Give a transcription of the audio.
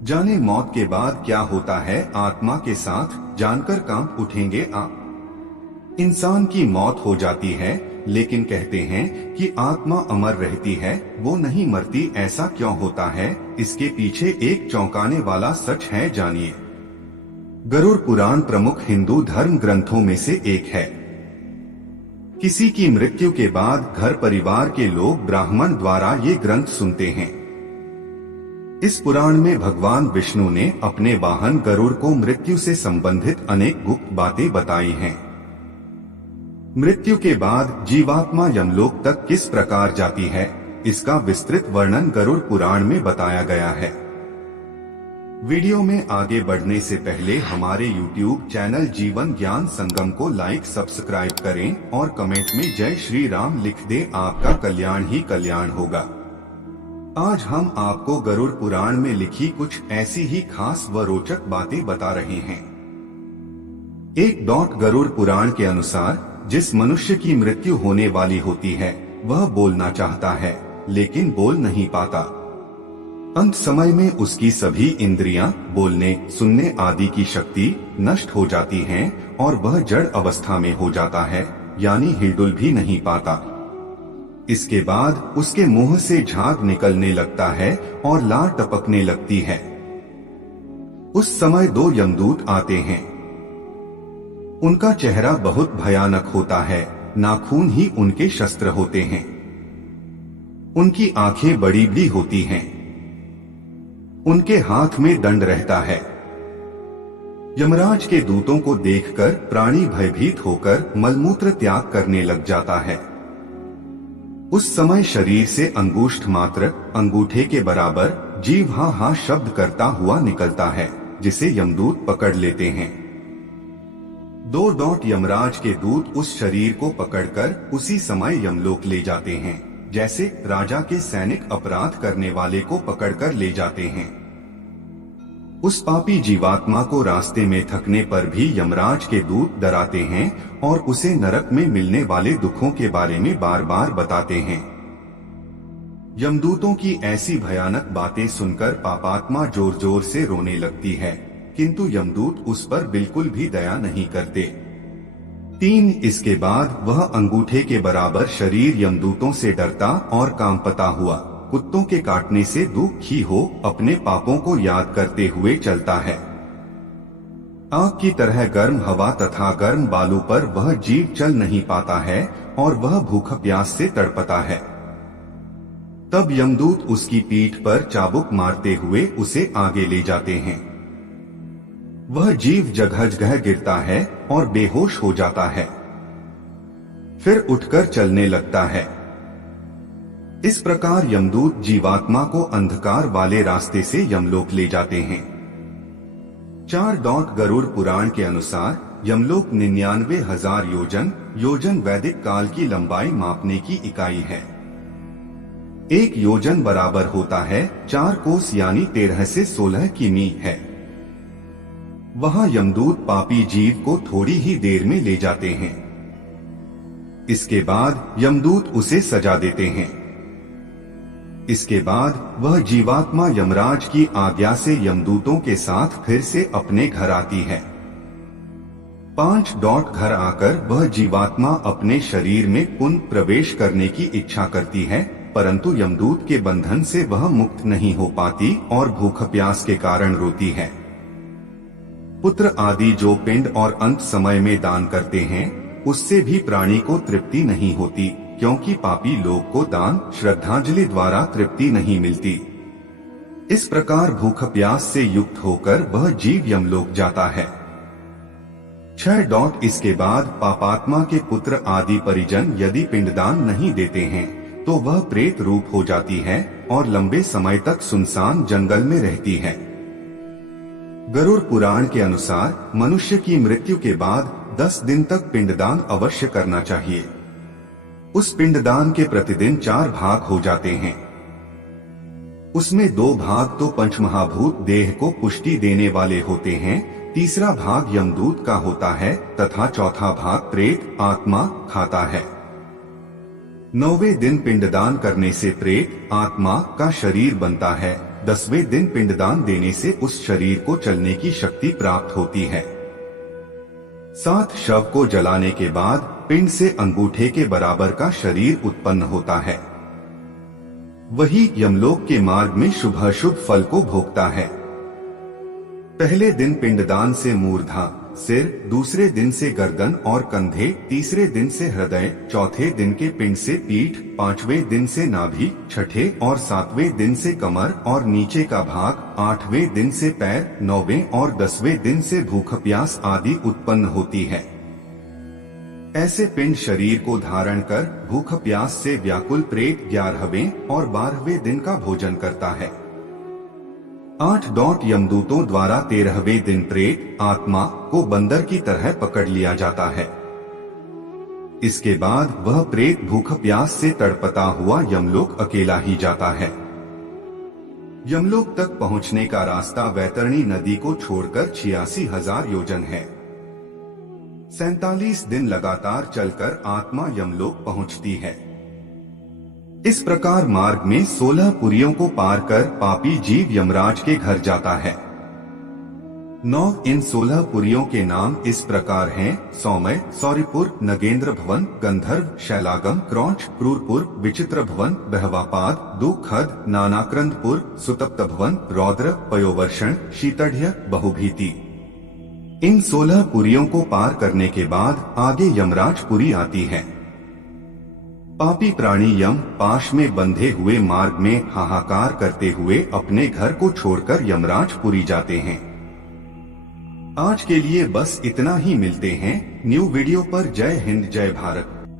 जाने मौत के बाद क्या होता है आत्मा के साथ, जानकर कांप उठेंगे आप। इंसान की मौत हो जाती है, लेकिन कहते हैं कि आत्मा अमर रहती है, वो नहीं मरती। ऐसा क्यों होता है? इसके पीछे एक चौंकाने वाला सच है, जानिए। गरुड़ पुराण प्रमुख हिंदू धर्म ग्रंथों में से एक है। किसी की मृत्यु के बाद घर परिवार के लोग ब्राह्मण द्वारा ये ग्रंथ सुनते हैं। इस पुराण में भगवान विष्णु ने अपने वाहन गरुड़ को मृत्यु से संबंधित अनेक गुप्त बातें बताई हैं। मृत्यु के बाद जीवात्मा यमलोक तक किस प्रकार जाती है, इसका विस्तृत वर्णन गरुड़ पुराण में बताया गया है। वीडियो में आगे बढ़ने से पहले हमारे YouTube चैनल जीवन ज्ञान संगम को लाइक सब्सक्राइब करें और कमेंट में जय श्री राम लिख दें। आपका कल्याण ही कल्याण होगा। आज हम आपको गरुड़ पुराण में लिखी कुछ ऐसी ही खास व रोचक बातें बता रहे हैं। गरुड़ पुराण के अनुसार जिस मनुष्य की मृत्यु होने वाली होती है वह बोलना चाहता है, लेकिन बोल नहीं पाता। अंत समय में उसकी सभी इंद्रियां, बोलने सुनने आदि की शक्ति नष्ट हो जाती हैं और वह जड़ अवस्था में हो जाता है, यानी हिलडुल भी नहीं पाता। इसके बाद उसके मुंह से झाग निकलने लगता है और लार टपकने लगती है। उस समय 2 यमदूत आते हैं। उनका चेहरा बहुत भयानक होता है, नाखून ही उनके शस्त्र होते हैं। उनकी आंखें बड़ी भी होती हैं। उनके हाथ में दंड रहता है। यमराज के दूतों को देखकर प्राणी भयभीत होकर मलमूत्र त्याग करने लग जाता है। उस समय शरीर से अंगुष्ठ मात्र, अंगूठे के बराबर जीव हा हा शब्द करता हुआ निकलता है, जिसे यमदूत पकड़ लेते हैं। 2 यमराज के दूत उस शरीर को पकड़कर उसी समय यमलोक ले जाते हैं, जैसे राजा के सैनिक अपराध करने वाले को पकड़कर ले जाते हैं। उस पापी जीवात्मा को रास्ते में थकने पर भी यमराज के दूत डराते हैं और उसे नरक में मिलने वाले दुखों के बारे में बार बार बताते हैं। यमदूतों की ऐसी भयानक बातें सुनकर पापात्मा जोर जोर से रोने लगती है, किंतु यमदूत उस पर बिल्कुल भी दया नहीं करते। 3 इसके बाद वह अंगूठे के बराबर शरीर यमदूतों से डरता और कांपता हुआ, कुत्तों के काटने से दुखी हो अपने पापों को याद करते हुए चलता है। आग की तरह गर्म हवा तथा गर्म बालू पर वह जीव चल नहीं पाता है और वह भूख प्यास से तड़पता है। तब यमदूत उसकी पीठ पर चाबुक मारते हुए उसे आगे ले जाते हैं। वह जीव जगह जगह गिरता है और बेहोश हो जाता है, फिर उठकर चलने लगता है। इस प्रकार यमदूत जीवात्मा को अंधकार वाले रास्ते से यमलोक ले जाते हैं। 4 गरुड़ पुराण के अनुसार यमलोक 99,000 योजन वैदिक काल की लंबाई मापने की इकाई है। 1 योजन बराबर होता है 4 कोस, यानी 13 से 16 किमी है। वहां यमदूत पापी जीव को थोड़ी ही देर में ले जाते हैं। इसके बाद यमदूत उसे सजा देते हैं। इसके बाद वह जीवात्मा यमराज की आज्ञा से यमदूतों के साथ फिर से अपने घर आती है। 5 घर आकर वह जीवात्मा अपने शरीर में पुनः प्रवेश करने की इच्छा करती है, परंतु यमदूत के बंधन से वह मुक्त नहीं हो पाती और भूख प्यास के कारण रोती है। पुत्र आदि जो पिंड और अंत समय में दान करते हैं, उससे भी प्राणी को तृप्ति नहीं होती, क्योंकि पापी लोग को दान श्रद्धांजलि द्वारा तृप्ति नहीं मिलती। इस प्रकार भूख प्यास से युक्त होकर वह जीव यमलोक जाता है। 6 इसके बाद पापात्मा के पुत्र आदि परिजन यदि पिंडदान नहीं देते हैं तो वह प्रेत रूप हो जाती है और लंबे समय तक सुनसान जंगल में रहती है। गरुड़ पुराण के अनुसार मनुष्य की मृत्यु के बाद 10 दिन तक पिंडदान अवश्य करना चाहिए। उस पिंडदान के प्रतिदिन 4 भाग हो जाते हैं। उसमें 2 भाग तो पंचमहाभूत देह को पुष्टि देने वाले होते हैं, तीसरा भाग यमदूत का होता है तथा चौथा भाग प्रेत आत्मा खाता है। 9वें दिन पिंडदान करने से प्रेत आत्मा का शरीर बनता है 10वें दिन पिंडदान देने से उस शरीर को चलने की शक्ति प्राप्त होती है। 7 शव को जलाने के बाद पिंड से अंगूठे के बराबर का शरीर उत्पन्न होता है। वही यमलोक के मार्ग में शुभ फल को भोगता है। पहले दिन पिंडदान से मूर्धा, सिर, दूसरे दिन से गर्दन और कंधे, तीसरे दिन से हृदय, चौथे दिन के पिंड से पीठ, 5वें दिन से नाभि, छठे और 7वें दिन से कमर और नीचे का भाग, 8वें दिन से पैर, 9वें और 10वें दिन से भूख प्यास आदि उत्पन्न होती है। ऐसे पिंड शरीर को धारण कर भूख प्यास से व्याकुल प्रेत 11वें और 12वें दिन का भोजन करता है। 8 यमदूतों द्वारा 13वें दिन प्रेत आत्मा को बंदर की तरह पकड़ लिया जाता है। इसके बाद वह प्रेत भूख प्यास से तड़पता हुआ यमलोक अकेला ही जाता है। यमलोक तक पहुंचने का रास्ता वैतरणी नदी को छोड़कर 86,000 योजन है। 47 दिन लगातार चलकर आत्मा यमलोक पहुंचती है। इस प्रकार मार्ग में 16 पुरियों को पार कर पापी जीव यमराज के घर जाता है। 9 इन 16 पुरियों के नाम इस प्रकार हैं: सौम्य, सौरिपुर, नगेंद्र भवन, गंधर्व, शैलागम, क्रौंच, क्रूरपुर, विचित्र भवन, बहवापाद, दुखद, नानाक्रंदपुर, सुतप्त भवन, रौद्र, पयोवर्षण, शीतढ़, बहुभीति। इन 16 पुरियों को पार करने के बाद आगे यमराज पुरी आती है। पापी प्राणी यम पाश में बंधे हुए मार्ग में हाहाकार करते हुए अपने घर को छोड़कर यमराज पुरी जाते हैं। आज के लिए बस इतना ही। मिलते हैं न्यू वीडियो पर। जय हिंद, जय भारत।